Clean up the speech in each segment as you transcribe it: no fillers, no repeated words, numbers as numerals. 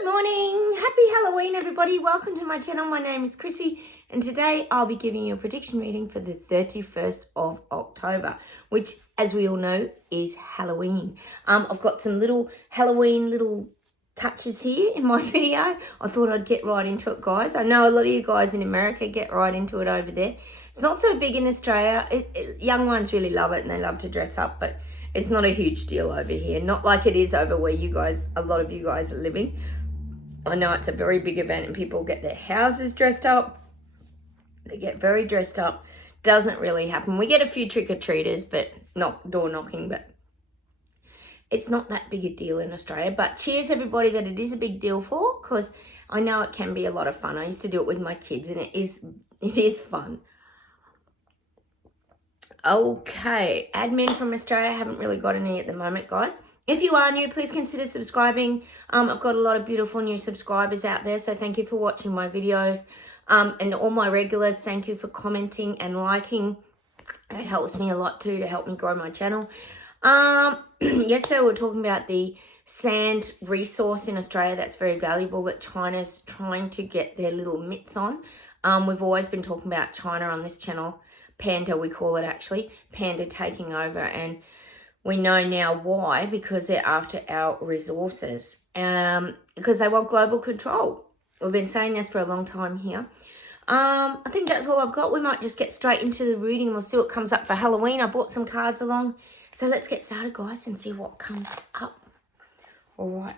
Good morning. Happy Halloween, everybody. Welcome to my channel. My name is Chrissy, and today I'll be giving you a prediction reading for the 31st of October, which, as we all know, is Halloween. I've got some little Halloween touches here in my video. I thought I'd get right into it, guys. I know a lot of you guys in America get right into it over there. It's not so big in Australia. Young ones really love it and they love to dress up, but it's not a huge deal over here. Not like it is over where a lot of you guys are living. I know it's a very big event and people get their houses dressed up. They get very dressed up. Doesn't really happen. We get a few trick-or-treaters, but not door knocking, but it's not that big a deal in Australia. But cheers everybody that it is a big deal for, because I know it can be a lot of fun. I used to do it with my kids and it is fun. Okay, admin from Australia, haven't really got any at the moment, guys. If you are new, please consider subscribing. I've got a lot of beautiful new subscribers out there, so thank you for watching my videos. And all my regulars, thank you for commenting and liking. It helps me a lot too, to help me grow my channel. Yesterday we were talking about the sand resource in Australia that's very valuable that China's trying to get their little mitts on. We've always been talking about China on this channel. Panda, we call it actually. Panda taking over, and we know now why, because they're after our resources. Because they want global control. We've been saying this for a long time here. I think that's all I've got. We might just get straight into the reading. We'll see what comes up for Halloween. I bought some cards along. So let's get started, guys, and see what comes up. All right.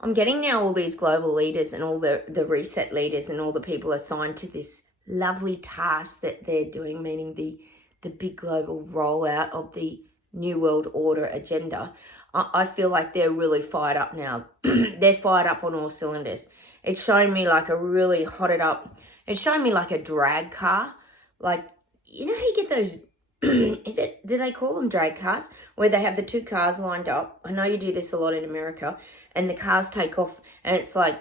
I'm getting now all these global leaders and all the reset leaders and all the people assigned to this lovely task that they're doing, meaning the big global rollout of the New World Order agenda. I feel like they're really fired up now. They're fired up on all cylinders. It's showing me like a really hotted up, it's showing me like a drag car. Like, you know how you get those, do they call them drag cars? Where they have the two cars lined up. I know you do this a lot in America. And the cars take off and it's like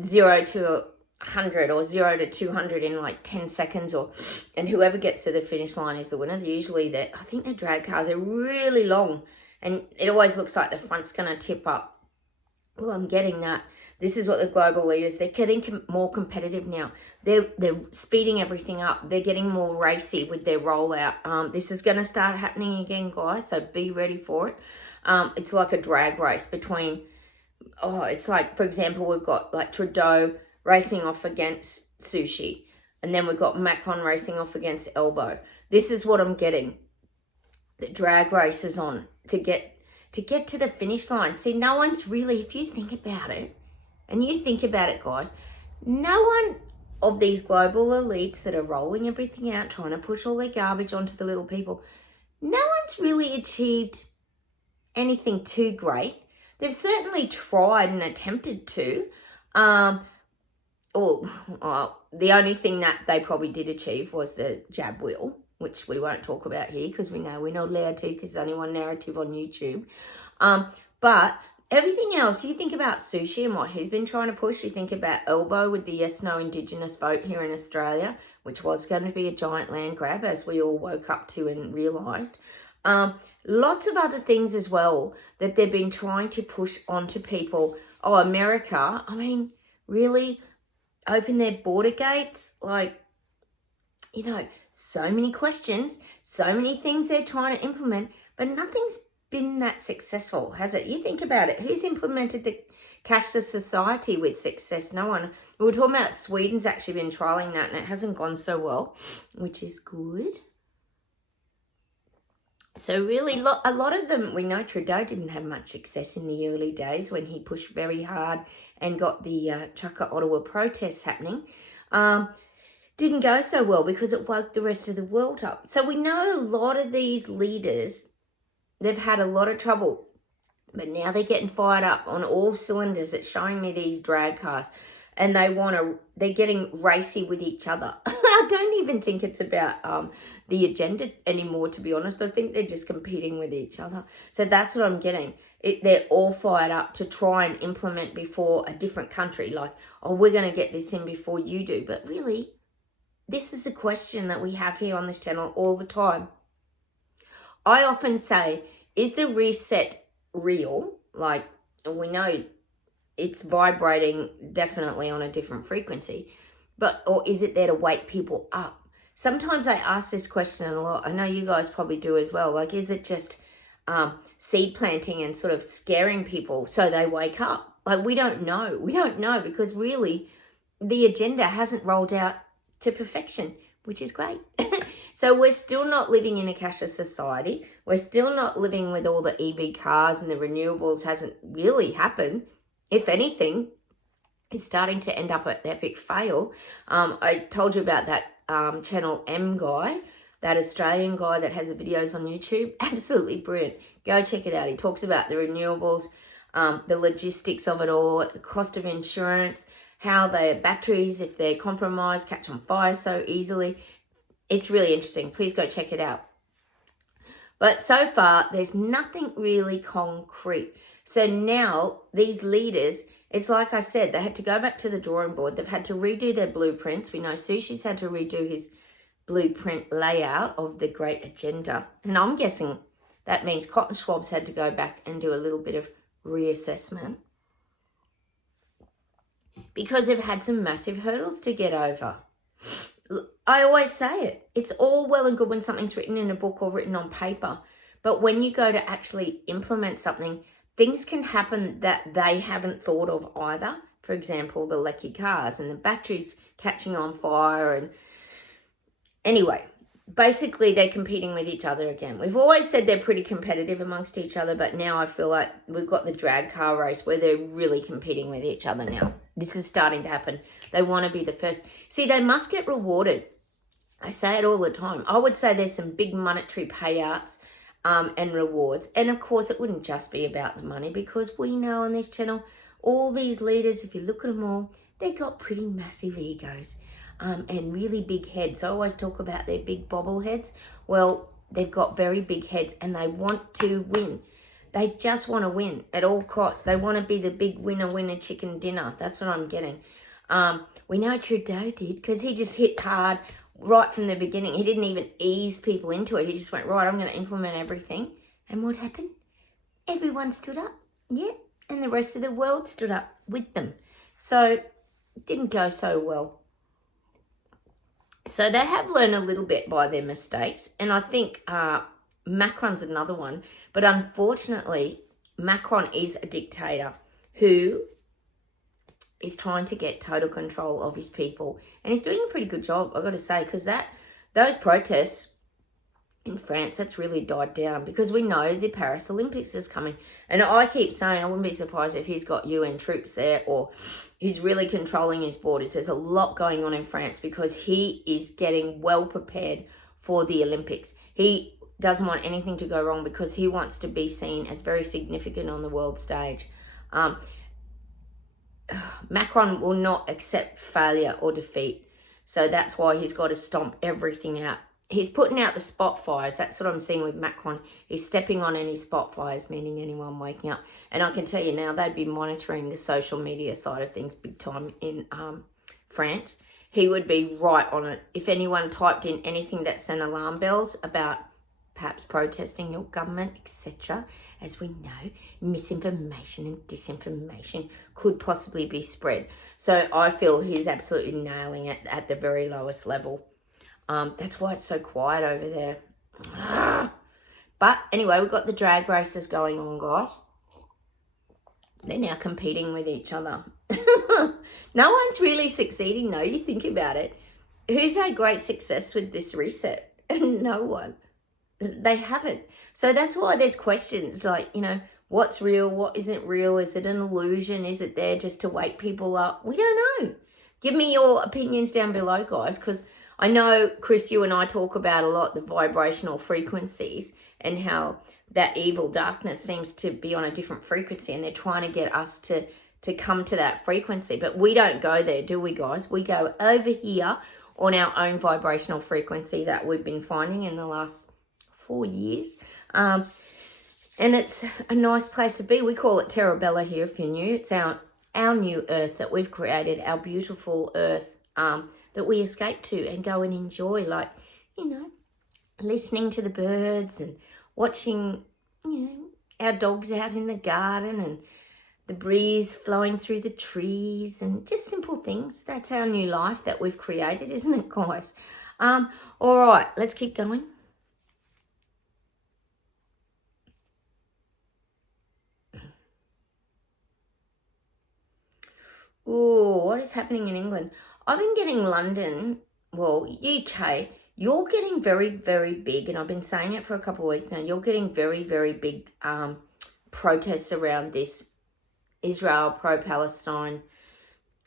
0 to 100 or 0 to 200 in like 10 seconds, and whoever gets to the finish line is the winner. Usually I think the drag cars are really long and it always looks like the front's going to tip up. Well, I'm getting that. This is what the global leaders, they're getting more competitive now. They're speeding everything up. They're getting more racy with their rollout. This is going to start happening again, guys, so be ready for it. It's like a drag race between... it's like, for example, we've got like Trudeau racing off against Sushi. And then we've got Macron racing off against Elbow. This is what I'm getting. The drag race is on to get to the finish line. See, no one's really, if you think about it, and you think about it, guys, no one of these global elites that are rolling everything out, trying to push all their garbage onto the little people, no one's really achieved anything too great. They've certainly tried and attempted to. The only thing that they probably did achieve was the jab wheel, which we won't talk about here because we know we're not allowed to because there's only one narrative on YouTube. But everything else, you think about Sushi and what he's been trying to push. You think about Elbow with the yes-no Indigenous vote here in Australia, which was going to be a giant land grab, as we all woke up to and realised. Lots of other things as well that they've been trying to push onto people. Oh, America, I mean, really open their border gates? Like, you know, so many questions, so many things they're trying to implement, but nothing's been that successful, has it? You think about it. Who's implemented the cashless society with success? No one. We were talking about Sweden's actually been trialling that and it hasn't gone so well, which is good. So really, a lot of them, we know Trudeau didn't have much success in the early days when he pushed very hard and got the Trucker Ottawa protests happening. Didn't go so well because it woke the rest of the world up. So we know a lot of these leaders, they've had a lot of trouble. But now they're getting fired up on all cylinders. It's showing me these drag cars. And they're getting racy with each other. I don't even think it's about the agenda anymore, to be honest. I think they're just competing with each other. So that's what I'm getting. They're all fired up to try and implement before a different country. Like, oh, we're going to get this in before you do. But really, this is a question that we have here on this channel all the time. I often say, is the reset real? Like, we know it's vibrating definitely on a different frequency, but or is it there to wake people up? Sometimes I ask this question a lot. I know you guys probably do as well. Like, is it just seed planting and sort of scaring people so they wake up? Like, we don't know. We don't know, because really the agenda hasn't rolled out to perfection, which is great. So we're still not living in a cashless society. We're still not living with all the EV cars, and the renewables hasn't really happened. If anything, it's starting to end up an epic fail. I told you about that Channel M guy, that Australian guy that has the videos on YouTube. Absolutely brilliant. Go check it out. He talks about the renewables, the logistics of it all, the cost of insurance, how the batteries, if they're compromised, catch on fire so easily. It's really interesting. Please go check it out. But so far, there's nothing really concrete. So now these leaders, it's like I said, they had to go back to the drawing board. They've had to redo their blueprints. We know Sushi's had to redo his blueprint layout of the great agenda. And I'm guessing that means Cotton Swab's had to go back and do a little bit of reassessment, because they've had some massive hurdles to get over. I always say it. It's all well and good when something's written in a book or written on paper. But when you go to actually implement something, things can happen that they haven't thought of either. For example, the leaky cars and the batteries catching on fire. And anyway, basically they're competing with each other again. We've always said they're pretty competitive amongst each other, but now I feel like we've got the drag car race where they're really competing with each other now. This is starting to happen. They want to be the first. See, they must get rewarded. I say it all the time. I would say there's some big monetary payouts and rewards. And of course, it wouldn't just be about the money, because we know on this channel, all these leaders, if you look at them all, they've got pretty massive egos and really big heads. I always talk about their big bobble heads. Well, they've got very big heads and they want to win. They just want to win at all costs. They want to be the big winner chicken dinner. That's what I'm getting. We know Trudeau did, because he just hit hard right from the beginning. He didn't even ease people into it. He just went, right, I'm going to implement everything. And what happened? Everyone stood up. Yeah. And the rest of the world stood up with them. So it didn't go so well. So they have learned a little bit by their mistakes. And I think Macron's another one. But unfortunately, Macron is a dictator who is trying to get total control of his people. And he's doing a pretty good job, I've got to say, because those protests in France, that's really died down, because we know the Paris Olympics is coming. And I keep saying I wouldn't be surprised if he's got UN troops there, or he's really controlling his borders. There's a lot going on in France because he is getting well prepared for the Olympics. He doesn't want anything to go wrong because he wants to be seen as very significant on the world stage. Macron will not accept failure or defeat. So that's why he's got to stomp everything out. He's putting out the spot fires. That's what I'm seeing with Macron. He's stepping on any spot fires, meaning anyone waking up. And I can tell you now, they'd be monitoring the social media side of things big time in France. He would be right on it. If anyone typed in anything that sent alarm bells about perhaps protesting your government, etc., as we know, misinformation and disinformation could possibly be spread. So I feel he's absolutely nailing it at the very lowest level. That's why it's so quiet over there. But anyway, we've got the drag races going on, guys. They're now competing with each other. No one's really succeeding, though. You think about it. Who's had great success with this reset? No one. They haven't. So that's why there's questions like, what's real? What isn't real? Is it an illusion? Is it there just to wake people up? We don't know. Give me your opinions down below, guys, because I know, Chris, you and I talk about a lot the vibrational frequencies and how that evil darkness seems to be on a different frequency, and they're trying to get us to come to that frequency. But we don't go there, do we, guys? We go over here on our own vibrational frequency that we've been finding in the last 4 years. And it's a nice place to be. We call it Terra Bella here, if you're new. It's our new earth that we've created, our beautiful earth that we escape to and go and enjoy, like, you know, listening to the birds and watching, you know, our dogs out in the garden and the breeze flowing through the trees and just simple things. That's our new life that we've created, isn't it, guys? All right, let's keep going. Oh, what is happening in England? I've been getting London, well, UK, you're getting very, very big, and I've been saying it for a couple of weeks now, you're getting very, very big protests around this Israel pro-Palestine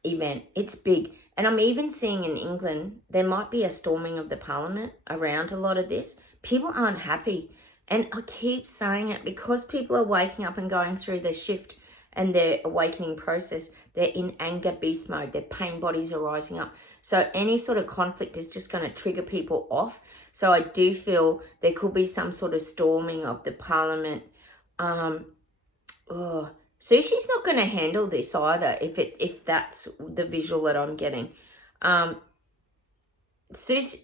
event. It's big. And I'm even seeing in England, there might be a storming of the parliament around a lot of this. People aren't happy. And I keep saying it because people are waking up and going through their shift and their awakening process. They're in anger beast mode. Their pain bodies are rising up. So any sort of conflict is just going to trigger people off. So I do feel there could be some sort of storming of the parliament. Sushi's not going to handle this either if that's the visual that I'm getting. Sushi,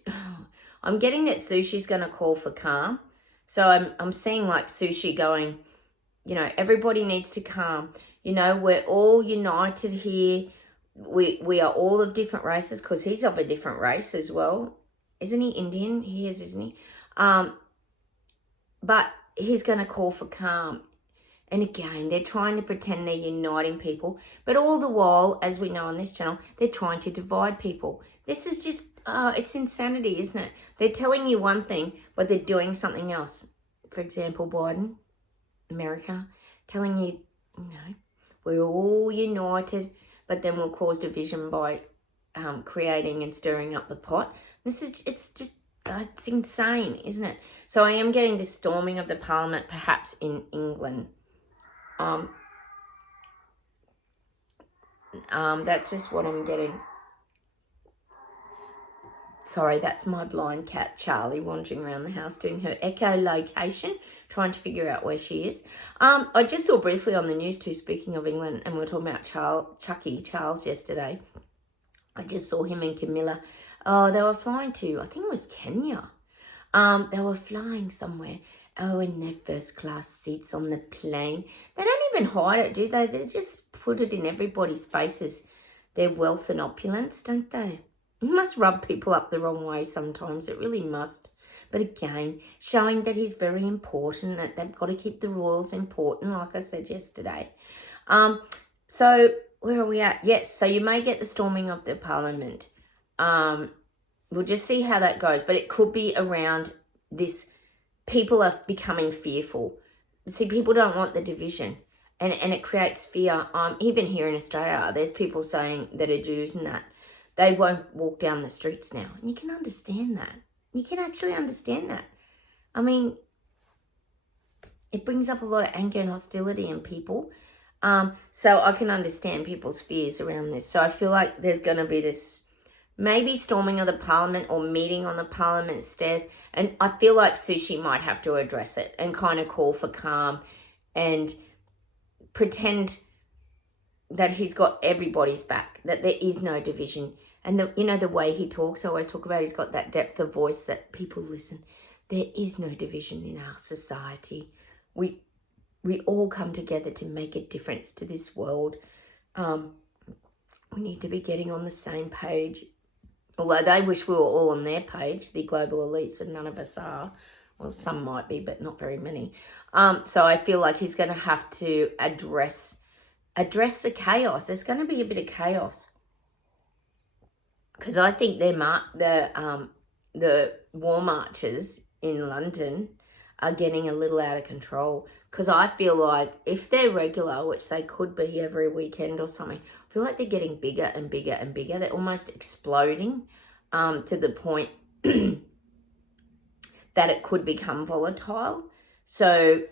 I'm getting that Sushi's going to call for calm. So I'm seeing like Sushi going, you know, everybody needs to calm. You know, we're all united here. We are all of different races because he's of a different race as well. Isn't he Indian? He is, isn't he? But he's going to call for calm. And again, they're trying to pretend they're uniting people. But all the while, as we know on this channel, they're trying to divide people. This is just, it's insanity, isn't it? They're telling you one thing, but they're doing something else. For example, Biden, America, telling you, you know, we're all united, but then we'll cause division by creating and stirring up the pot. It's insane, isn't it? So I am getting this storming of the parliament, perhaps in England. That's just what I'm getting. Sorry, that's my blind cat, Charlie, wandering around the house doing her echolocation, trying to figure out where she is. I just saw briefly on the news too, speaking of England, and we were talking about Charles yesterday. I just saw him and Camilla. Oh, they were flying to, I think it was Kenya. They were flying somewhere. Oh, in their first class seats on the plane. They don't even hide it, do they? They just put it in everybody's faces, their wealth and opulence, don't they? It must rub people up the wrong way sometimes. It really must. But again, showing that he's very important, that they've got to keep the royals important, like I said yesterday. So where are we at? Yes, so you may get the storming of the parliament. We'll just see how that goes. But it could be around this. People are becoming fearful. See, people don't want the division. And it creates fear. Even here in Australia, there's people saying that are Jews and that they won't walk down the streets now. And you can understand that. You can actually understand that. I mean, it brings up a lot of anger and hostility in people. So I can understand people's fears around this. So I feel like there's going to be this maybe storming of the parliament or meeting on the parliament stairs. And I feel like Sushi might have to address it and kind of call for calm and pretend that he's got everybody's back, that there is no division. And the way he talks, I always talk about he's got that depth of voice that people listen. There is no division in our society. We all come together to make a difference to this world. We need to be getting on the same page. Although they wish we were all on their page, the global elites, but none of us are. Well, some might be, but not very many. So I feel like he's going to have to address the chaos. There's going to be a bit of chaos. Because I think the war marches in London are getting a little out of control. Because I feel like if they're regular, which they could be every weekend or something, I feel like they're getting bigger and bigger and bigger. They're almost exploding to the point that it could become volatile. So,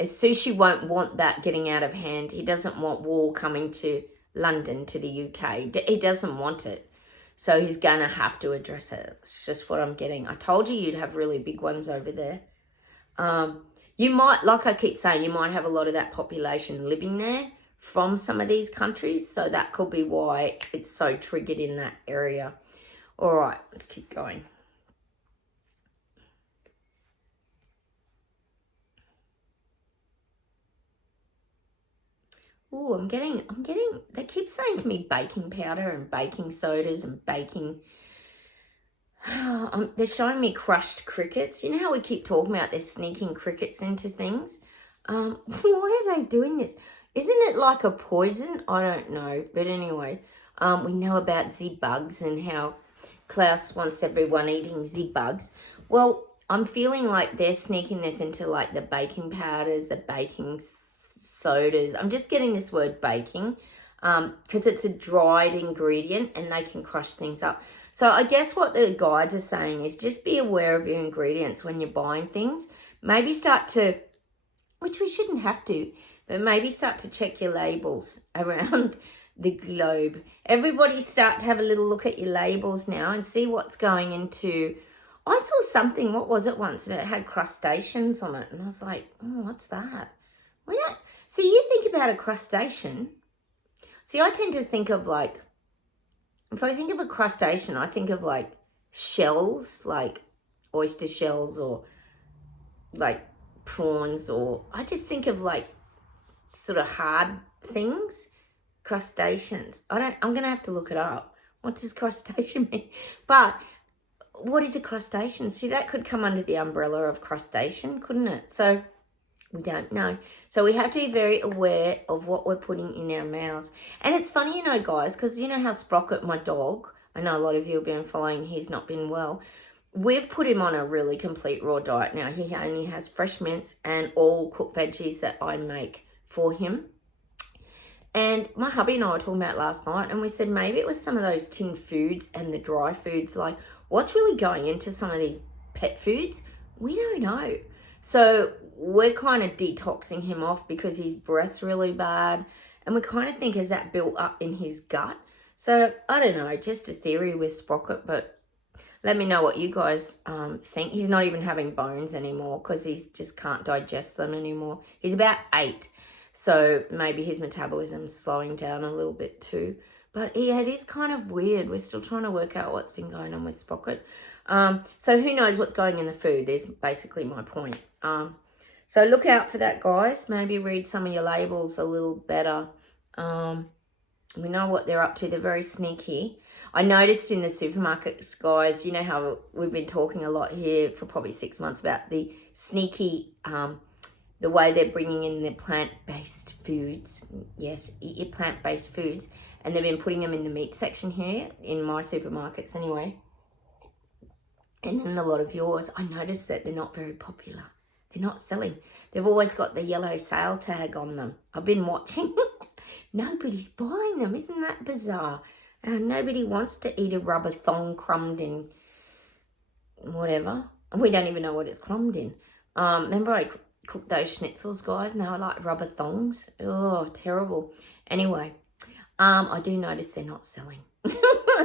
Sushi won't want that getting out of hand. He doesn't want war coming to London, to the UK. He doesn't want it. So he's going to have to address it. It's just what I'm getting. I told you you'd have really big ones over there. You might, like I keep saying, you might have a lot of that population living there from some of these countries. So that could be why it's so triggered in that area. All right, let's keep going. Oh, I'm getting, they keep saying to me baking powder and baking sodas and baking. They're showing me crushed crickets. You know how we keep talking about they're sneaking crickets into things? Why are they doing this? Isn't it like a poison? I don't know. But anyway, we know about Z-bugs and how Klaus wants everyone eating Z-bugs. Well, I'm feeling like they're sneaking this into like the baking powders, the baking sodas. I'm just getting this word baking because it's a dried ingredient and they can crush things up. So I guess what the guides are saying is just be aware of your ingredients when you're buying things. Maybe start to, which we shouldn't have to, but maybe start to check your labels around the globe. Everybody start to have a little look at your labels now and see what's going into. I saw something, what was it once, and it had crustaceans on it. And I was like, oh, what's that? See, you think about a crustacean. See, I tend to think of like, if I think of a crustacean, I think of like shells, like oyster shells or like prawns, or I just think of like sort of hard things, crustaceans. I'm going to have to look it up. What does crustacean mean? But what is a crustacean? See, that could come under the umbrella of crustacean, couldn't it? So we don't know. So we have to be very aware of what we're putting in our mouths. And it's funny, you know, guys, because you know how Sprocket, my dog, I know a lot of you have been following, he's not been well. We've put him on a really complete raw diet now. He only has fresh mints and all cooked veggies that I make for him. And my hubby and I were talking about last night, and we said maybe it was some of those tin foods and the dry foods. Like, what's really going into some of these pet foods? We don't know. So we're kind of detoxing him off because his breath's really bad. And we kind of think, has that built up in his gut? So I don't know, just a theory with Sprocket, but let me know what you guys think. He's not even having bones anymore because he just can't digest them anymore. He's about 8. So maybe his metabolism's slowing down a little bit too. But yeah, it is kind of weird. We're still trying to work out what's been going on with Sprocket. So who knows what's going in the food is basically my point. So look out for that, guys. Maybe read some of your labels a little better. We know what they're up to. They're very sneaky. I noticed in the supermarkets, guys, you know how we've been talking a lot here for probably 6 months about the sneaky, the way they're bringing in the plant-based foods. Yes, eat your plant-based foods. And they've been putting them in the meat section here, in my supermarkets anyway. And in a lot of yours, I noticed that they're not very popular. They're not selling. They've always got the yellow sale tag on them. I've been watching. Nobody's buying them. Isn't that bizarre? Nobody wants to eat a rubber thong crumbed in whatever. We don't even know what it's crumbed in. Remember I cooked those schnitzels, guys, and they were like rubber thongs. Oh, terrible. Anyway, I do notice they're not selling.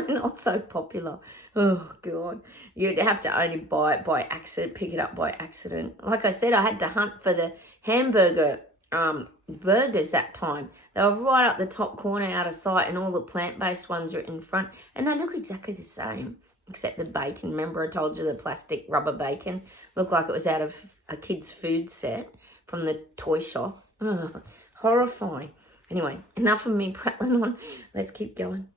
Not so popular. Oh, God. You'd have to only buy it by accident, pick it up by accident. Like I said, I had to hunt for the hamburger burgers that time. They were right up the top corner out of sight, and all the plant-based ones are in front. And they look exactly the same, except the bacon. Remember I told you the plastic rubber bacon looked like it was out of a kid's food set from the toy shop. Oh, horrifying. Anyway, enough of me prattling on. Let's keep going.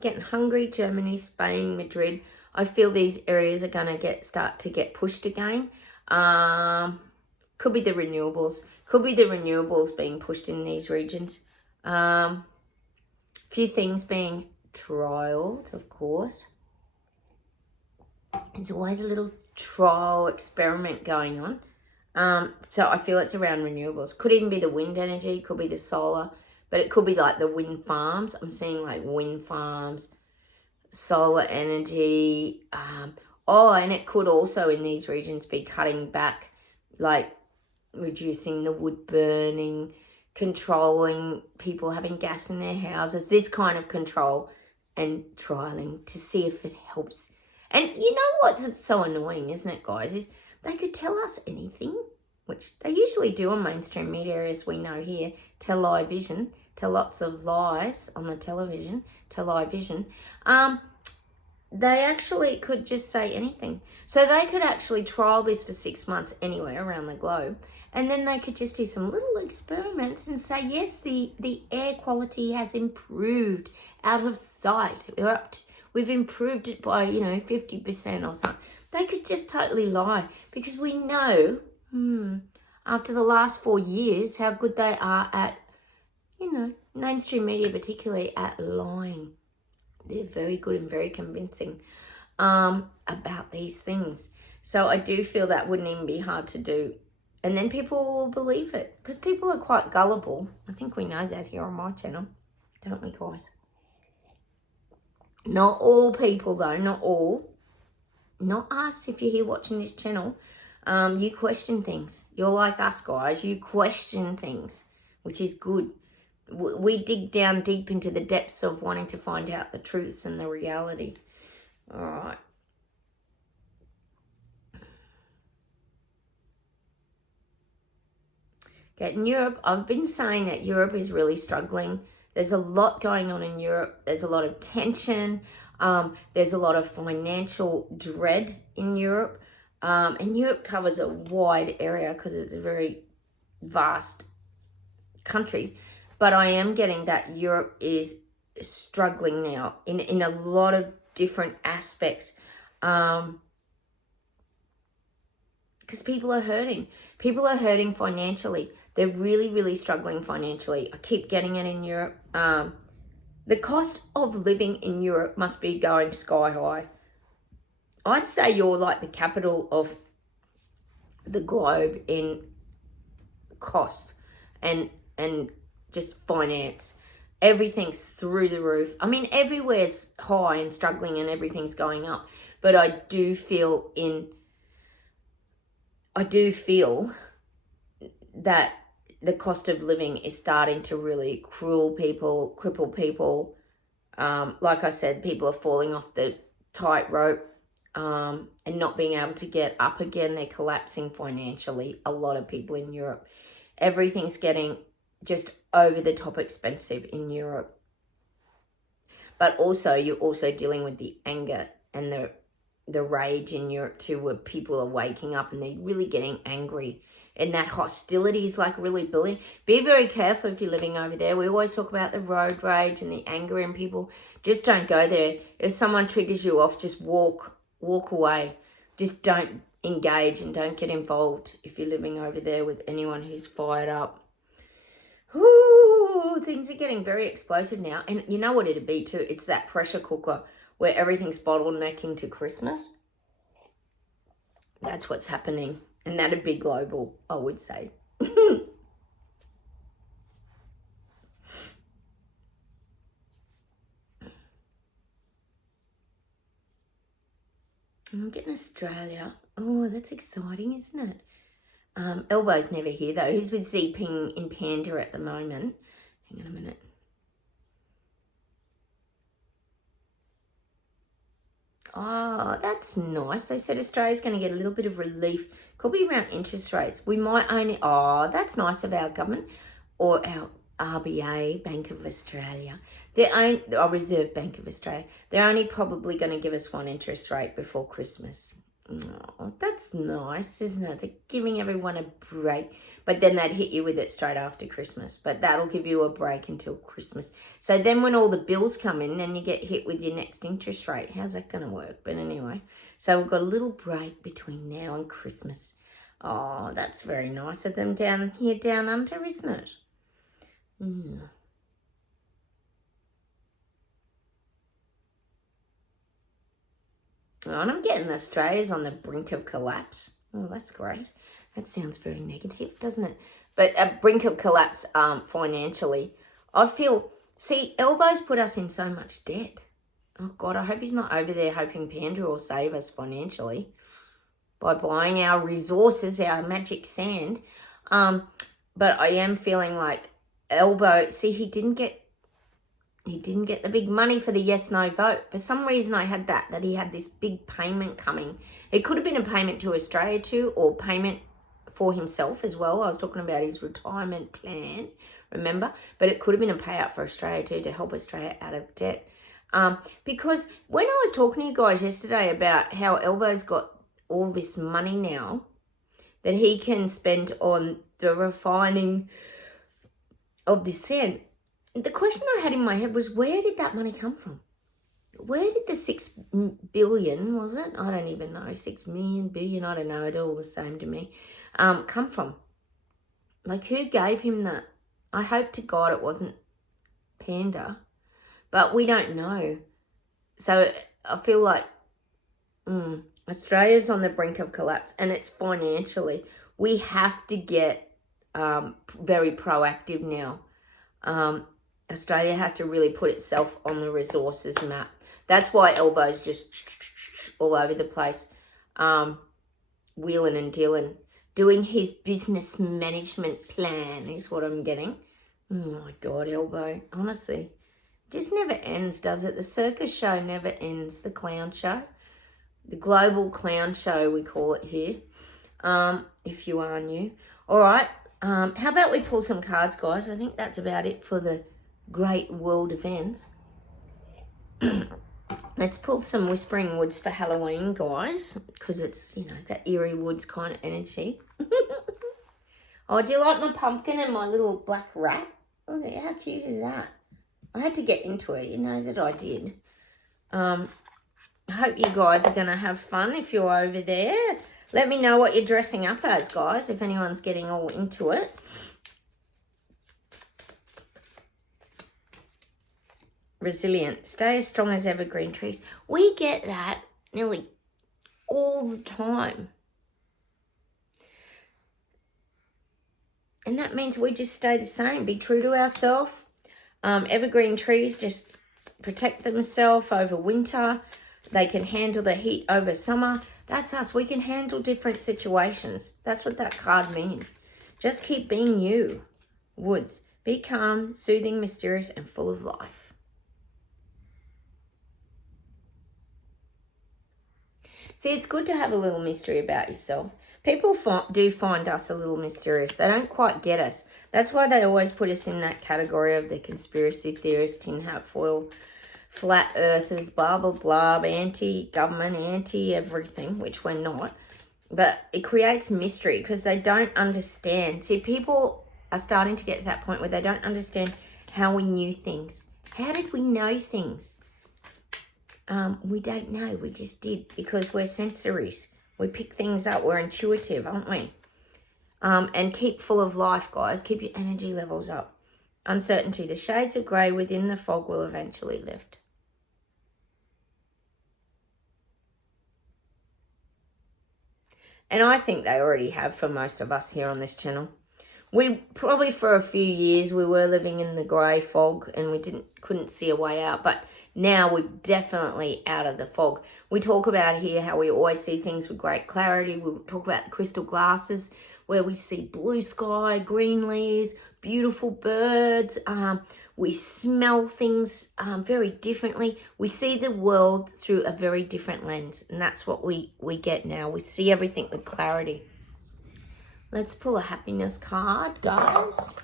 Getting hungry. Germany, Spain, Madrid. I feel these areas are going to start to get pushed again. Could be the renewables. Could be the renewables being pushed in these regions. Few things being trialed, of course. There's always a little trial experiment going on. So I feel it's around renewables. Could even be the wind energy. Could be the solar. But it could be like the wind farms. I'm seeing like wind farms, solar energy. And it could also in these regions be cutting back, like reducing the wood burning, controlling people having gas in their houses, this kind of control, and trialing to see if it helps. And you know what's so annoying, isn't it, guys, is they could tell us anything, which they usually do on mainstream media, as we know here, television, tell lots of lies on the television, television. They actually could just say anything. So they could actually trial this for 6 months anywhere around the globe. And then they could just do some little experiments and say, yes, the air quality has improved out of sight. We've improved it by, 50% or something. They could just totally lie, because we know, after the last 4 years, how good they are at, mainstream media particularly, at lying. They're very good and very convincing about these things. So I do feel that wouldn't even be hard to do. And then people will believe it, because people are quite gullible. I think we know that here on my channel, don't we, guys? Not all people, though, not all. Not us, if you're here watching this channel. You question things. You're like us, guys. You question things, which is good. We dig down deep into the depths of wanting to find out the truths and the reality. All right. In Europe, I've been saying that Europe is really struggling. There's a lot going on in Europe. There's a lot of tension. There's a lot of financial dread in Europe. And Europe covers a wide area because it's a very vast country. But I am getting that Europe is struggling now in a lot of different aspects. Because people are hurting. People are hurting financially. They're really, really struggling financially. I keep getting it in Europe. The cost of living in Europe must be going sky high. I'd say you're like the capital of the globe in cost and just finance. Everything's through the roof. I mean, everywhere's high and struggling and everything's going up. But I do feel that the cost of living is starting to really cripple people. Like I said, people are falling off the tightrope and not being able to get up again. They're collapsing financially. A lot of people in Europe. Everything's getting just over the top expensive in Europe. But also, you're also dealing with the anger and the rage in Europe too, where people are waking up and they're really getting angry. And that hostility is like really building. Be very careful if you're living over there. We always talk about the road rage and the anger in people. Just don't go there. If someone triggers you off, just walk away. Just don't engage and don't get involved if you're living over there with anyone who's fired up. Ooh, things are getting very explosive now. And you know what it'd be too? It's that pressure cooker where everything's bottlenecking to Christmas. That's what's happening. And that'd be global, I would say. I'm getting Australia. Oh, that's exciting, isn't it? Elbow's never here, though. He's with Zping in Panda at the moment. Hang on a minute. Oh, that's nice. They said Australia's going to get a little bit of relief. Could be around interest rates. We might only... Oh, that's nice of our government or our RBA, Bank of Australia. Our Reserve Bank of Australia. They're only probably going to give us one interest rate before Christmas. Oh, that's nice, isn't it? They're giving everyone a break. But then they'd hit you with it straight after Christmas. But that'll give you a break until Christmas. So then when all the bills come in, then you get hit with your next interest rate. How's that going to work? But anyway, so we've got a little break between now and Christmas. Oh, that's very nice of them down here down under, isn't it? And I'm getting Australia's on the brink of collapse. Oh, that's great. That sounds very negative, doesn't it? But a brink of collapse financially. I feel, see, Elbow's put us in so much debt. Oh, God, I hope he's not over there hoping Panda will save us financially by buying our resources, our magic sand. But I am feeling like elbow, see, he didn't get the big money for the yes/no vote. For some reason, I had that he had this big payment coming. It could have been a payment to Australia too, or payment for himself as well. I was talking about his retirement plan, remember? But it could have been a payout for Australia too, to help Australia out of debt. Because when I was talking to you guys yesterday about how Elbo's got all this money now that he can spend on the refining of this sand, the question I had in my head was, where did that money come from? Where did the 6 billion, was it? I don't even know, 6 million, billion, I don't know, it's all the same to me, come from? Like, who gave him that? I hope to God it wasn't Panda, but we don't know. So I feel like Australia's on the brink of collapse, and it's financially. We have to get very proactive now. Australia has to really put itself on the resources map. That's why Elbo's just all over the place, wheeling and dealing, doing his business management plan is what I'm getting. Oh my God, Elbo, honestly, it just never ends, does it? The circus show never ends, the clown show, the global clown show we call it here, if you are new. All right, how about we pull some cards, guys? I think that's about it for the great world events. Let's pull some Whispering Woods for Halloween, guys, because it's, you know, that eerie woods kind of energy. Oh, do you like my pumpkin and my little black rat? Look at how cute is that? I had to get into it, you know that I did. I hope you guys are going to have fun if you're over there. Let me know what you're dressing up as, guys, if anyone's getting all into it. Resilient. Stay as strong as evergreen trees. We get that nearly all the time. And that means we just stay the same. Be true to ourselves. Evergreen trees just protect themselves over winter. They can handle the heat over summer. That's us. We can handle different situations. That's what that card means. Just keep being you. Woods. Be calm, soothing, mysterious, and full of life. See, it's good to have a little mystery about yourself. People do find us a little mysterious. They don't quite get us. That's why they always put us in that category of the conspiracy theorists, tin hat foil, flat earthers, blah, blah, blah, anti-government, anti-everything, which we're not. But it creates mystery because they don't understand. See, people are starting to get to that point where they don't understand how we knew things. How did we know things? We don't know. We just did because we're sensories. We pick things up. We're intuitive, aren't we? And keep full of life, guys. Keep your energy levels up. Uncertainty. The shades of grey within the fog will eventually lift. And I think they already have for most of us here on this channel. We probably for a few years we were living in the grey fog and we couldn't see a way out. But now we're definitely out of the fog. We talk about here how we always see things with great clarity. We talk about the crystal glasses where we see blue sky, green leaves, beautiful birds. We smell things very differently. We see the world through a very different lens. And that's what we get now. We see everything with clarity. Let's pull a happiness card, guys.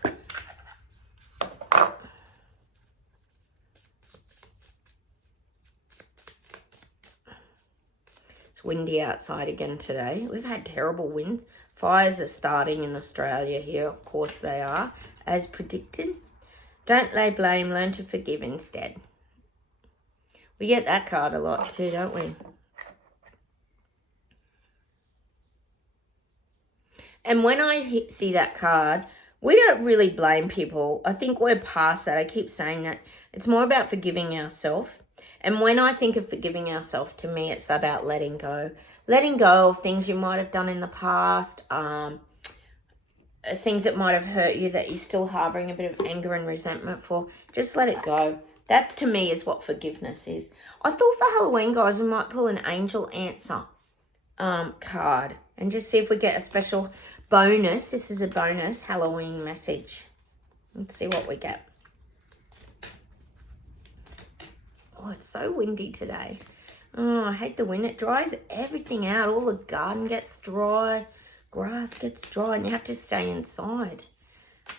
It's windy outside again today. We've had terrible wind. Fires are starting in Australia here. Of course they are, as predicted. Don't lay blame, learn to forgive instead. We get that card a lot too, don't we? And when I see that card, we don't really blame people. I think we're past that. I keep saying that. It's more about forgiving ourselves. And when I think of forgiving ourselves, to me, it's about letting go. Letting go of things you might have done in the past, things that might have hurt you that you're still harboring a bit of anger and resentment for. Just let it go. That, to me, is what forgiveness is. I thought for Halloween, guys, we might pull an angel answer card and just see if we get a special bonus. This is a bonus Halloween message. Let's see what we get. Oh, it's so windy today. Oh, I hate the wind. It dries everything out. All the garden gets dry. Grass gets dry and you have to stay inside.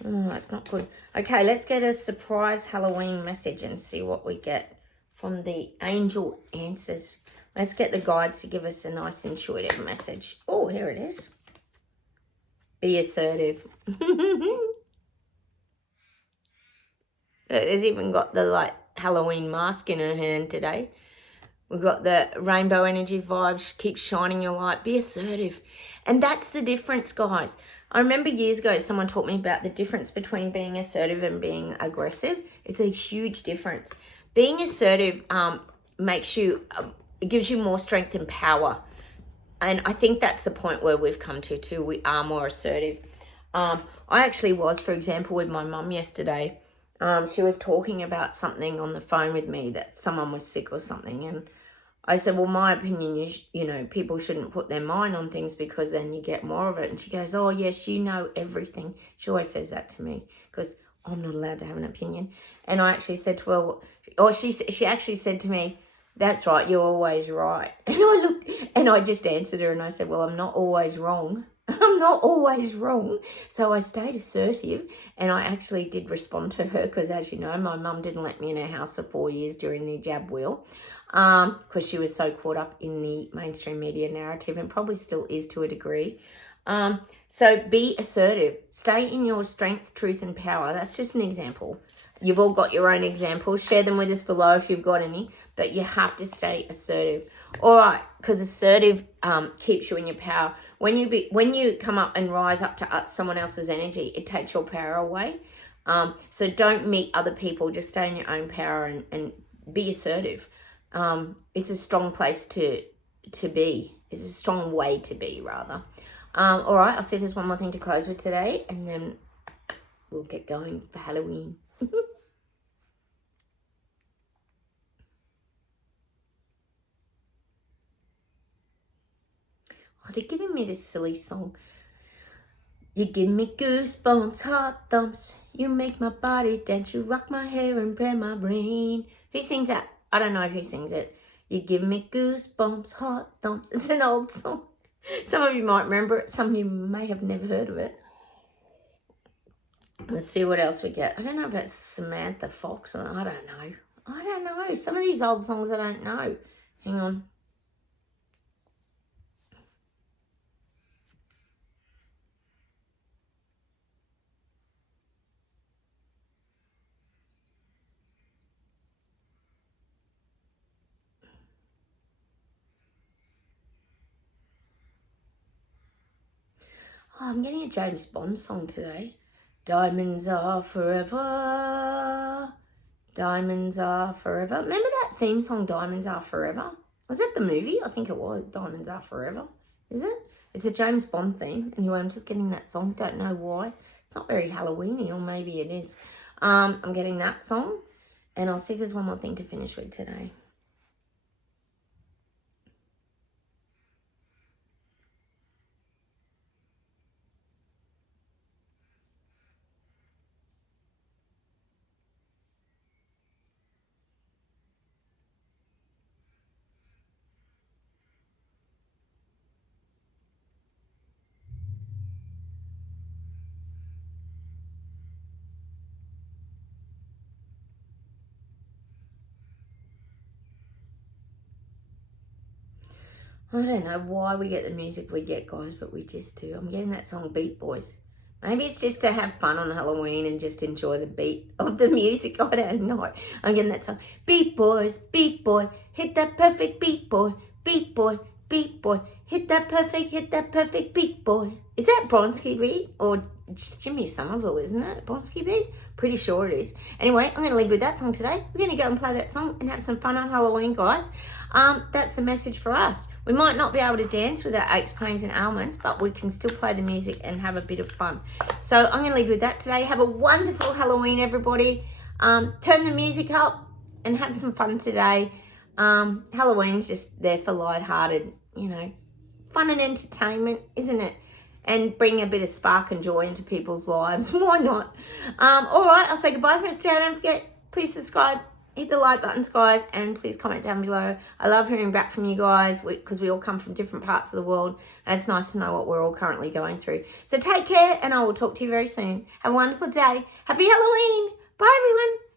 Oh, that's not good. Okay, let's get a surprise Halloween message and see what we get from the angel answers. Let's get the guides to give us a nice intuitive message. Oh, here it is. Be assertive. There's even got the like Halloween mask in her hand today. We've got the rainbow energy vibes. Keep shining your light. Be assertive. And that's the difference, guys. I remember years ago someone taught me about the difference between being assertive and being aggressive. It's a huge difference. Being assertive makes you, it gives you more strength and power. And I think that's the point where we've come to too. We are more assertive. I actually was, for example, with my mum yesterday. She was talking about something on the phone with me that someone was sick or something. And I said, well, my opinion is, you know, people shouldn't put their mind on things because then you get more of it. And she goes, oh, yes, you know everything. She always says that to me because I'm not allowed to have an opinion. And I actually said to her, or she actually said to me, that's right, you're always right. And I looked and I just answered her and I said, well, I'm not always wrong. I'm not always wrong. So I stayed assertive and I actually did respond to her because, as you know, my mum didn't let me in her house for 4 years during the hijab wheel because she was so caught up in the mainstream media narrative and probably still is to a degree. So be assertive. Stay in your strength, truth and power. That's just an example. You've all got your own examples. Share them with us below if you've got any. But you have to stay assertive. All right, because assertive keeps you in your power. When you come up and rise up to someone else's energy, it takes your power away. So don't meet other people. Just stay in your own power and be assertive. It's a strong place to be. It's a strong way to be, rather. All right, I'll see if there's one more thing to close with today, and then we'll get going for Halloween. Oh, they're giving me this silly song. You give me goosebumps, heart thumps. You make my body dance. You rock my hair and pray my brain. Who sings that? I don't know who sings it. You give me goosebumps, heart thumps. It's an old song. Some of you might remember it. Some of you may have never heard of it. Let's see what else we get. I don't know if it's Samantha Fox or I don't know. I don't know. Some of these old songs I don't know. Hang on. Oh, I'm getting a James Bond song today. Diamonds are forever. Diamonds are forever. Remember that theme song, Diamonds Are Forever? Was that the movie? I think it was. Diamonds Are Forever. Is it? It's a James Bond theme. Anyway, I'm just getting that song. Don't know why. It's not very Halloweeny, or maybe it is. I'm getting that song. And I'll see if there's one more thing to finish with today. I don't know why we get the music we get, guys, but we just do. I'm getting that song Beat Boys. Maybe it's just to have fun on Halloween and just enjoy the beat of the music. I don't know. I'm getting that song. Beat Boys, beat boy, hit that perfect beat boy, beat boy, beat boy, hit that perfect beat boy. Is that Bronski beat or just Jimmy Somerville, isn't it? Bronski beat? Pretty sure it is. Anyway, I'm going to leave with that song today. We're going to go and play that song and have some fun on Halloween, guys. That's the message for us. We might not be able to dance with our aches, pains and ailments, but we can still play the music and have a bit of fun. So I'm going to leave with that today. Have a wonderful Halloween, everybody. Turn the music up and have some fun today. Halloween's just there for lighthearted, you know, fun and entertainment, isn't it? and bring a bit of spark and joy into people's lives. Why not? All right, I'll say goodbye for today. Don't forget, please subscribe, hit the like buttons, guys, and please comment down below. I love hearing back from you guys because we all come from different parts of the world, and it's nice to know what we're all currently going through. So take care, and I will talk to you very soon. Have a wonderful day. Happy Halloween. Bye, everyone.